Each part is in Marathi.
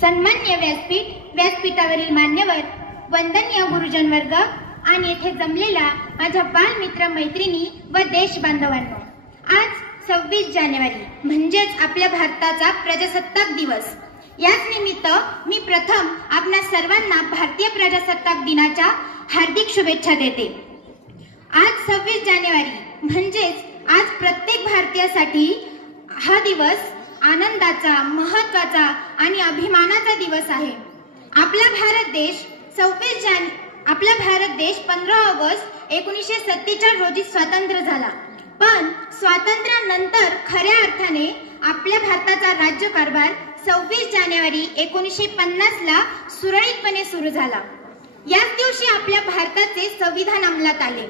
सन्मान्य व्यासपीठ, व्यासपीठावरील मान्यवर, वंदनीय गुरुजन वर्ग आणि येथे जमलेला माझ्या बालमित्र मैत्रिणी व देश बांधवांनो, आज 26 जानेवारी म्हणजेच आपल्या भारताचा प्रजासत्ताक दिवस. याच निमित्त मी प्रथम आपणा सर्वांना भारतीय प्रजासत्ताक दिनाच्या हार्दिक शुभेच्छा देते. आज 26 जानेवारी म्हणजेच आज प्रत्येक भारतीयासाठी हा दिवस आनंदाचा, महत्त्वाचा आणि अभिमानाचा दिवस आहे. आपला भारत देश 15 ऑगस्ट 1947 रोजी स्वतंत्र झाला. पण स्वातंत्र्यानंतर खऱ्या अर्थाने आपल्या भारताचा राज्यकारभार 26 जानेवारी 1950 ला सुरळीतपणे सुरू झाला. याच दिवशी आपल्या भारताचे संविधान अंमलात आले.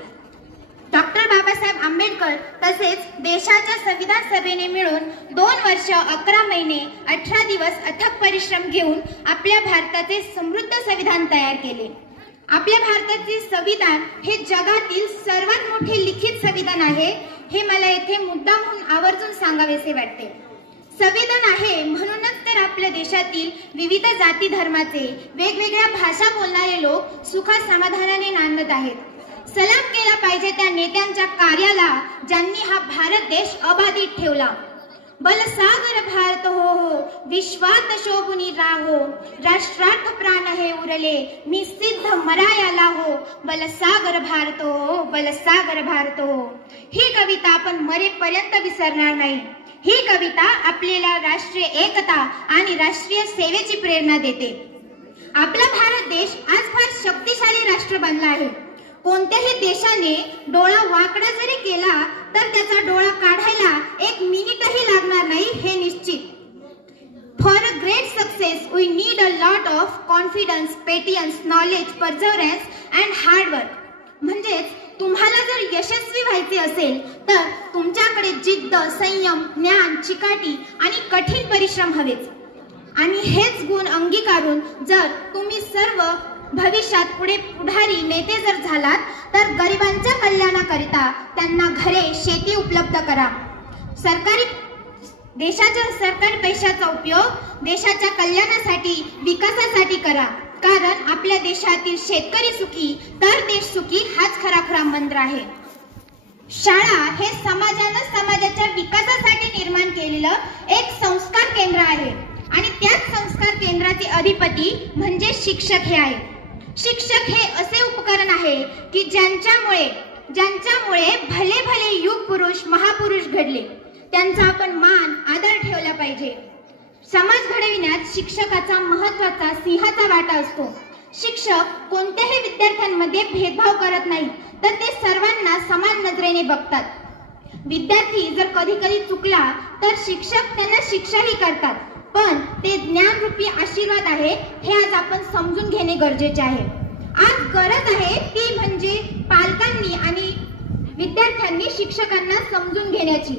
डॉक्टर बाबासाहेब आंबेडकर तसेच देशाच्या संविधान सभेने मिळून 2 वर्ष 11 महिने 18 दिवस अथक परिश्रम घेऊन आपल्या भारताचे समृद्ध संविधान तयार केले. आपल्या भारताचे संविधान हे जगातील सर्वात मोठे लिखित संविधान आहे, हे मला येथे मुद्दामहून आवर्जून सांगावेसे वाटते. संविधान आहे म्हणूनच तर आपल्या देशातील विविध जाती धर्माचे, वेगवेगळ्या भाषा बोलणारे लोक सुखात समाधानाने नांदत आहेत. सलाम केला पाहिजे त्या नेत्यांच्या कार्याला ज्यांनी हा भारत देश अबाधित ठेवला. बलसागर भारत हो विश्वात शोभुनी राहो, राष्ट्रार्थ प्राण हे उरले मी सिद्ध मरायाला हो, बलसागर भारत हो, बलसागर भारत हो. ही कविता आपण मरेपर्यंत विसरणार नाही. ही कविता आपल्याला राष्ट्रीय एकता आणि राष्ट्रीय सेवेची प्रेरणा देते. आपला भारत देश आज फार शक्तिशाली राष्ट्र बनला आहे. कोणत्याही देशाने डोळा वाकडा जरी केला तर त्याचा डोळा काढायला 1 मिनिटही लागणार नाही, हे निश्चित. For a great success we need a lot of confidence, patience, knowledge, perseverance and hard work. म्हणजेच तुम्हाला जर यशस्वी व्हायचे असेल तर तुमच्याकडे जिद्द, संयम, ज्ञान, चिकाटी आणि कठीण परिश्रम हवेच. आणि हेच गुण अंगीकारून जर तुम्ही सर्व भविष्यात पुढारी नेते जर झालात तर गरिबांच्या कल्याणाकरिता त्यांना घरे, शेती उपलब्ध करा. देशाच्या सरकारी पैशाचा उपयोग देशाच्या कल्याणासाठी, विकासासाठी करा. कारण आपल्या देशातील शेतकरी सुखी तर देश सुखी हाच खरा मंत्र आहे. शाळा हे समाजाच्या विकासासाठी निर्माण केलेलं एक संस्कार केंद्र आहे आणि त्याच संस्कार केंद्राचे अधिपती म्हणजे शिक्षक हे आहे. शिक्षक हे असे उपकरण आहे की ज्यांच्यामुळे भले भले युग पुरुष, महापुरुष घडले. त्यांचा आपण मान, आदर ठेवला पाहिजे. समाज घडविण्यात शिक्षकाचा महत्त्वाचा, सिंहाचा वाटा असतो. शिक्षक कोणत्याही विद्यार्थ्यांमध्ये भेदभाव करत नाही तर ते सर्वांना समान नजरेने बघतात. विद्यार्थी जर कधी चुकला तर शिक्षक त्यांना शिक्षाही करतात. पण ते ज्ञानरूपी आशीर्वाद आहे हे आज आपण समजून घेणे गरजेचे आहे. आज गरज आहे ती म्हणजे पालकांनी आणि विद्यार्थ्यांनी शिक्षकांना समजून घेण्याची.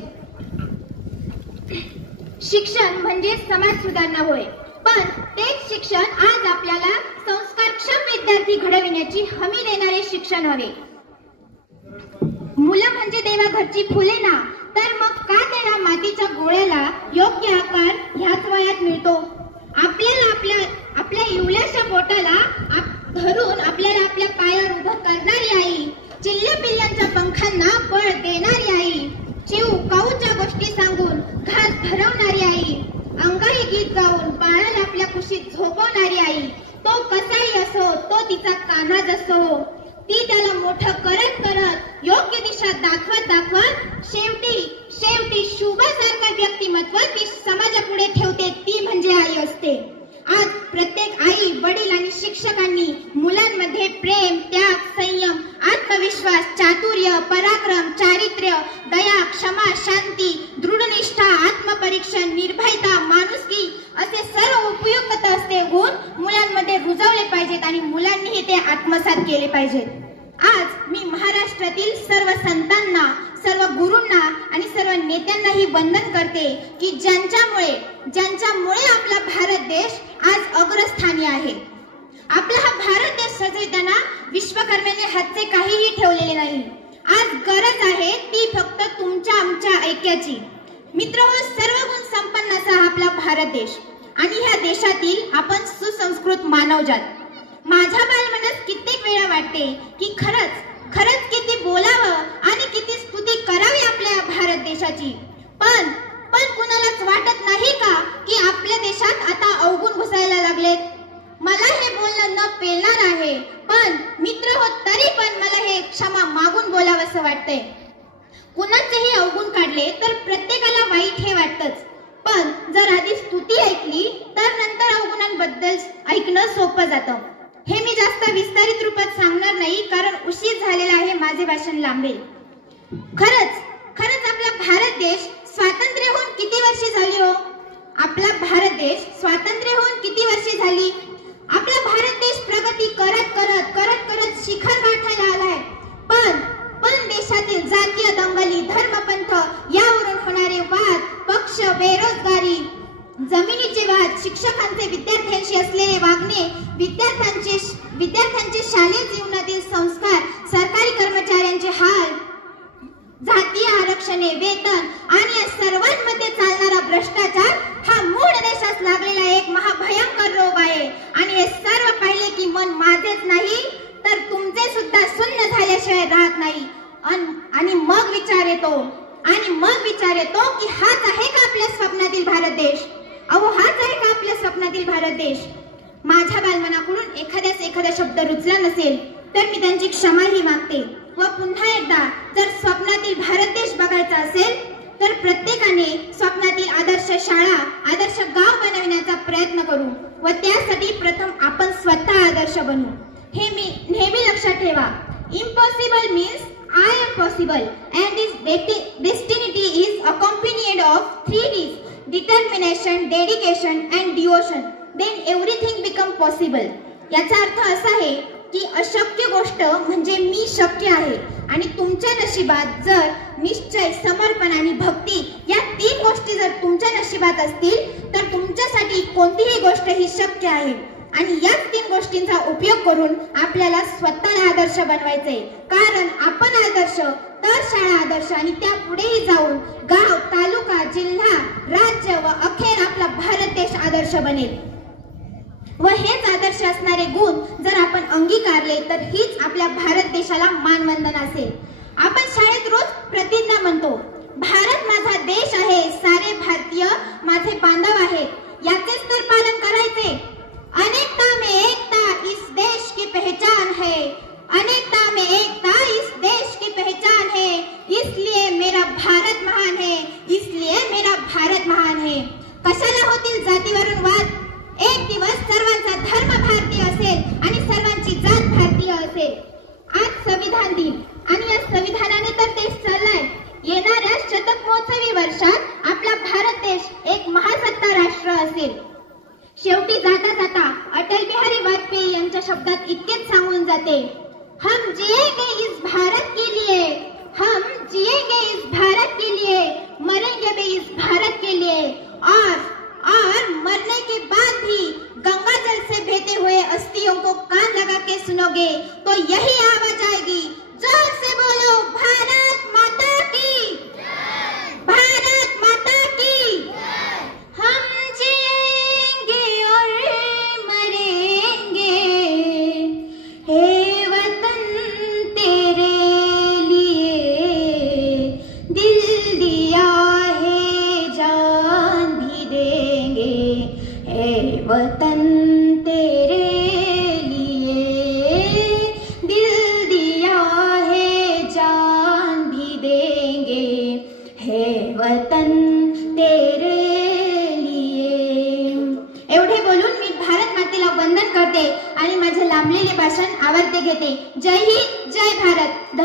शिक्षण म्हणजे समाज सुधारणा होय, पण तेच शिक्षण आज आपल्याला संस्कारक्षम विद्यार्थी घडविण्याची हमी देणारे शिक्षण हवे. मुलं म्हणजे देवा घरची फुले ना, तर मग का त्या मातीच्या गोळ्याला योग्य आकार ह्याच वयात मिळतो. आपल्या इवल्याच्या बोटाला धरून आपल्याला आपल्या पायावर उभं करणारी आई, चिल्ल्या पिल्ल्यांच्या पंखांना बळ देणारी आई, चिव काऊच्या गोष्टी सांगून घास भरवणारी आई, अंगाई गीत गाऊन बाळाला आपल्या कुशीत झोपवणारी आई, तो कसाही असो, तो तिचा कान्हाच असो, ती त्याला मोठं करत योग्य दिशा दाखवत शेवटी शुभासारखं व्यक्तिमत्व ती समाजापुढे ठेवते, ती म्हणजे आई असते. आज प्रत्येक आई, वडील आणि शिक्षकांनी मुलांमध्ये प्रेम, त्याग, संयम, आत्मविश्वास, चातुर्य, पराक्रम, चारित्र्य, दया, क्षमा, शांती, दृढनिष्ठा, आत्मपरीक्षण, निर्भयता, माणुसकी असे सर्व उपयुक्त असते गुण मुलांमध्ये रुजवले पाहिजेत आणि मुलांनीही ते आत्मसात केले पाहिजेत. आज मी महाराष्ट्रातील सर्व संतांना, सर्व गुरूंना आणि सर्व नेत्यांनाही वंदन करते की ज्यांच्यामुळे आपला भारत देश आज अग्रस्थानी आहे. आपला हा भारत देश सजविताना विश्वकर्म्याने हातचे काहीही ठेवलेले नाही. आज गरज आहे ती फक्त तुमच्या आमच्या ऐक्याची. मित्रहो, सर्व गुण संपन्न असा आपला भारत देश. आणि ह्या देशातील आपण सुसंस्कृत मानवजात। माझ्या बालमनास कित्येक वेळा वाटते की खरंच किती बोलावं आणि किती स्तुती करावी आपल्या भारत देशाची, पण कुणालाच वाटत नाही का की आपल्या देशात आता अवगुण घुसायला लागलेत। मला हे बोलणं न पेलणार आहे, पण मित्र हो तरी पण मला हे क्षमा मागून बोलावंसं वाटतंय। कुणाचेही अवगुण काढले तर प्रत्येकाला वाईट हे वाटतंच, पण जर आधी स्तुती ऐकली तर नंतर अवगुणांबद्दल ऐकणं सोपं जातं। हे मी जास्त विस्तारित रूपात सांगणार नाही, कारण उशीर झालेला आहे, माझे भाषण लांबेल। खरंच आपला भारत देश स्वातंत्र्य होऊन किती वर्षे झाली हो? आपला भारत देश स्वातंत्र्य होऊन किती वर्षे झाली? आपला भारत देश प्रगती करत शिखर गाठायला आलाय, पण देशातील जातीय दंगली, धर्मपंथ यावरून होणारे वाद, पक्ष, बेरोजगारी, जमिनीचे वाद, शिक्षकांचे विद्यार्थ्यांशी असलेले वागणे, विद्यार्थ्यांचे शालेय जीवनातील संस्कार, सरकारी कर्मचाऱ्यांचे हाल, जातीय आरक्षणे, वेतन आणि या सर्वांमध्ये चालणारा भ्रष्टाचार हा मूळ देशास लागलेला एक महाभयंकर रोग आहे। आणि हे सर्व पाहिले की मन माझेच नाही तर तुमचे सुद्धा शून्य झाल्याशिवाय राहत नाही। आणि मग विचार येतो की हाच आहे का आपल्या स्वप्नातील भारत देश? हाच आहे का आपल्या स्वप्नातील भारत देश? माझ्या बालमनाकडून एखादा शब्द रुचला नसेल तर मी त्यांची क्षमाही मागते व पुन्हा एकदा जर स्वप्नातील भारत देश बघायचा असेल तर प्रत्येकाने स्वप्नातील आदर्श शाळा, आदर्श गाव बनविण्याचा प्रयत्न करू व त्यासाठी प्रथम आपण स्वतः आदर्श बनू। हे मी नेहमी लक्षात ठेवा। Impossible means I am possible and its destiny is accompanied of 3 D's: determination, dedication and devotion. Then everything become possible. याचा अर्थ असा आहे की अशक्य गोष्ट म्हणजे मी शक्य आहे, आणि तुमच्या नशिबात जर निश्चय, समर्पण आणि भक्ती या 3 गोष्टी जर तुमच्या नशिबात असतील तर तुमच्यासाठी कोणतीही गोष्ट ही शक्य आहे। आणि याच 3 गोष्टींचा उपयोग करून आपल्याला स्वतःला आदर्श बनवायचे, कारण आपण आदर्श तर शाळा आदर्श आणि त्या पुढेही जाऊन गाव, तालुका, जिल्हा, राज्य व अखेर आपला भारत देश आदर्श बनेल। व हेच आदर्श असणारे गुण जर आपण अंगीकारले तर हीच आपल्या भारत देशाला मानवंदन असेल। आपण शाळेत रोज प्रतिज्ञा म्हणतो, भारत माझा देश आहे, सारे भारतीय माझे बांधव आहेत, याचेच तर पालन करायचे। अनेकता में एकता इस देश की पहचान है, अनेकता में एकता इस देश की पहचान है, इसलिए मेरा भारत महान है, इसलिए मेरा भारत महान है। कशाला होतील जातीवरून वाद? एक दिवस सर्वांचा धर्म भारतीय असेल आणि सर्वांची जात भारतीय असेल। आज संविधान दिन आणि या संविधानाने तर देश चाललाय। येणाऱ्या शतक महोत्सवी वर्षात आपला भारत देश एक महासत्ता राष्ट्र असेल। शेवटी जाता अटल बिहारी वाजपेयी यांच्या शब्दात इतकेच सांगून जाते, हम जिएंगे इस भारत के लिए, हम जिएंगे इस भारत के लिए, मरेंगे भी इस भारत के लिए, और मरने के बाद भी गंगा जल से बहते हुए अस्थियों को कान लगा के सुनोगे तो यही आवाज आएगी, जोर से बोलो, भारत माता की, भारत माता की। हम जिएंगे और मरेंगे, हे वतन तेरे लिए, दिल दिया है जान भी देंगे, हे वतन तेरे लिए, दिल दिया है जान भी देंगे, हे वतन तेरे लिए। एवढे बोलून मी भारत मातेला वंदन करते आणि माझे लांबलेले भाषण आवर्ते घेते। जय हिंद, जय भारत।